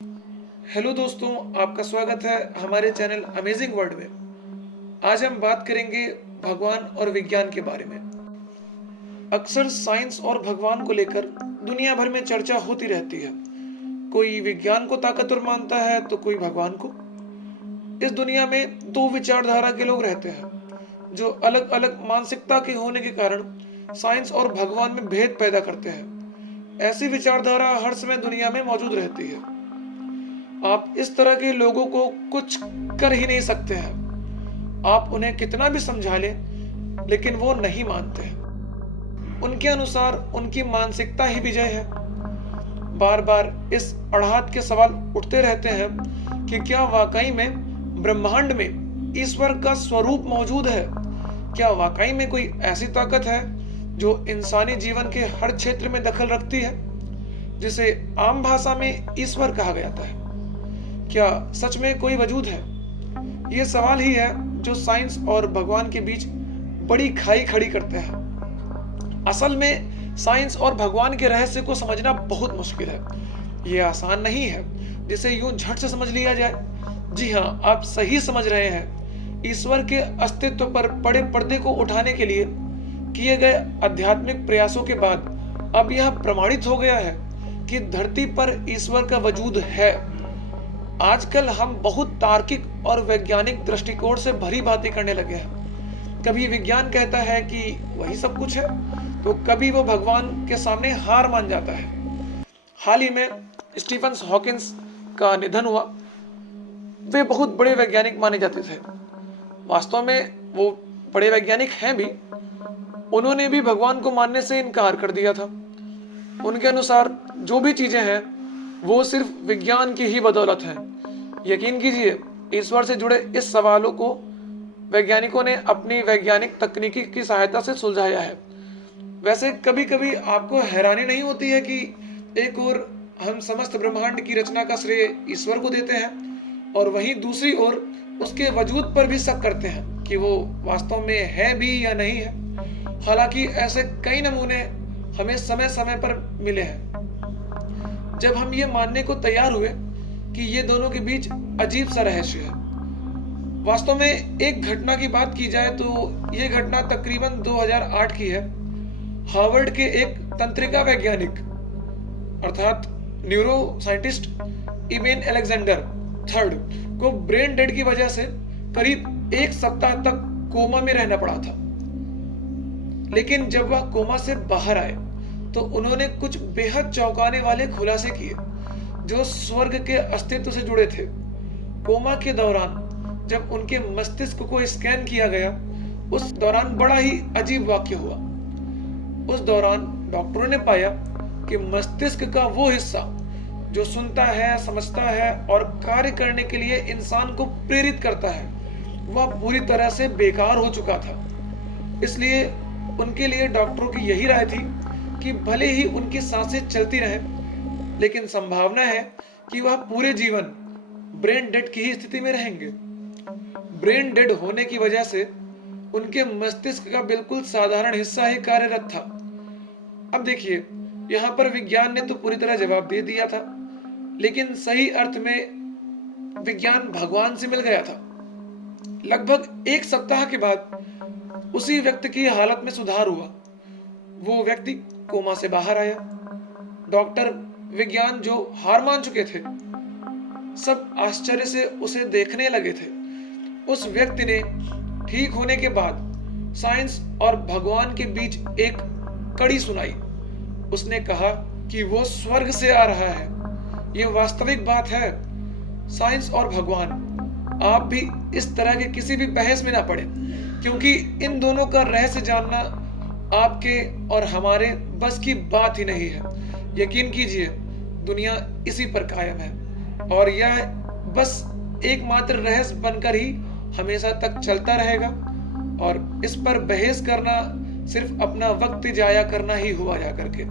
Hello दोस्तों, आपका स्वागत है हमारे चैनल अमेजिंग वर्ल्ड में। आज हम बात करेंगे भगवान और विज्ञान के बारे में। अक्सर साइंस और भगवान को लेकर दुनिया भर में चर्चा होती रहती है। कोई विज्ञान को ताकतवर मानता है तो कोई भगवान को। इस दुनिया में दो विचारधारा के लोग रहते हैं जो अलग अलग मानसिकता के होने के कारण साइंस और भगवान में भेद पैदा करते हैं। ऐसी विचारधारा हर समय दुनिया में मौजूद रहती है। आप इस तरह के लोगों को कुछ कर ही नहीं सकते हैं। आप उन्हें कितना भी समझा लें, लेकिन वो नहीं मानते हैं। उनके अनुसार उनकी मानसिकता ही विजय है। बार बार इस अड़ाहट के सवाल उठते रहते हैं कि क्या वाकई में ब्रह्मांड में ईश्वर का स्वरूप मौजूद है? क्या वाकई में कोई ऐसी ताकत है जो इंसानी जीवन के हर क्षेत्र में दखल रखती है, जिसे आम भाषा में ईश्वर कहा जाता है? क्या सच में कोई वजूद है? ये सवाल ही है जो साइंस और भगवान के बीच बड़ी खाई खड़ी करते हैं। असल में साइंस और भगवान के रहस्य को समझना बहुत मुश्किल है। ये आसान नहीं है जिसे यूं झट से समझ लिया जाए। जी हाँ, आप सही समझ रहे हैं। ईश्वर के अस्तित्व पर पड़े पर्दे को उठाने के लिए किए गए आध्यात्मिक प्रयासों के बाद अब यह प्रमाणित हो गया है कि धरती पर ईश्वर का वजूद है। आजकल हम बहुत तार्किक और वैज्ञानिक दृष्टिकोण से भरी बातें करने लगे हैं। कभी विज्ञान कहता है कि वही सब कुछ है, तो कभी वो भगवान के सामने हार मान जाता है। हाल ही में स्टीफन हॉकिंस का निधन हुआ। वे बहुत बड़े वैज्ञानिक माने जाते थे। वास्तव में वो बड़े वैज्ञानिक हैं भी। उन्होंने भी भगवान को मानने से इनकार कर दिया था। उनके अनुसार जो भी चीजें हैं वो सिर्फ विज्ञान की ही बदौलत है। यकीन कीजिए, ईश्वर से जुड़े इस सवालों को वैज्ञानिकों ने अपनी वैज्ञानिक तकनीकी की सहायता से सुलझाया है। वैसे कभी कभी आपको हैरानी नहीं होती है कि एक ओर हम समस्त ब्रह्मांड की रचना का श्रेय ईश्वर को देते हैं और वहीं दूसरी ओर उसके वजूद पर भी शक करते हैं कि वो वास्तव में है भी या नहीं है। हालांकि ऐसे कई नमूने हमें समय समय पर मिले हैं जब हम ये मानने को तैयार हुए कि ये दोनों के बीच अजीब सा रहस्य है। वास्तव में एक घटना की बात की जाए तो ये घटना तकरीबन 2008 की है। हार्वर्ड के एक तंत्रिका वैज्ञानिक अर्थात neuro scientist Eben Alexander third को ब्रेन डेड की वजह से करीब एक सप्ताह तक कोमा में रहना पड़ा था। लेकिन जब वह कोमा से बाहर आए तो उन्होंने कुछ बेहद चौंकाने वाले खुलासे किए जो स्वर्ग के अस्तित्व से जुड़े थे। कोमा के दौरान जब उनके मस्तिष्क को स्कैन किया गया, उस दौरान बड़ा ही अजीब वाक्य हुआ। उस दौरान डॉक्टरों ने पाया कि मस्तिष्क का वो हिस्सा जो सुनता है, समझता है और कार्य करने के लिए इंसान को प्रेरित करता है, वह पूरी तरह से बेकार हो चुका था। इसलिए उनके लिए डॉक्टरों की यही राय थी कि भले ही उनकी सांसें चलती रहें, लेकिन संभावना है कि वह पूरे जीवन ब्रेन डेड की ही स्थिति में रहेंगे। ब्रेन डेड होने की वजह से उनके मस्तिष्क का बिल्कुल साधारण हिस्सा ही कार्यरत था। अब देखिए, यहाँ पर विज्ञान ने तो पूरी तरह जवाब दे दिया था, लेकिन सही अर्थ में विज्ञान भगवान से मिल गया था। लगभग एक सप्ताह के बाद उसी व्यक्ति की हालत में सुधार हुआ। वो व्यक्ति कोमा से बाहर आया। डॉक्टर, विज्ञान जो हार मान चुके थे, सब आश्चर्य से उसे देखने लगे थे। उस व्यक्ति ने ठीक होने के बाद साइंस और भगवान के बीच एक कड़ी सुनाई। उसने कहा कि वो स्वर्ग से आ रहा है। ये वास्तविक बात है। साइंस और भगवान, आप भी इस तरह के किसी भी बहस में ना पड़े, क्योंकि इन दोनों का रहस्य जानना आपके और हमारे बस की बात ही नहीं है। यकीन कीजिए, दुनिया इसी पर कायम है और यह बस एकमात्र रहस्य बनकर ही हमेशा तक चलता रहेगा और इस पर बहस करना सिर्फ अपना वक्त जाया करना ही हुआ जा करके।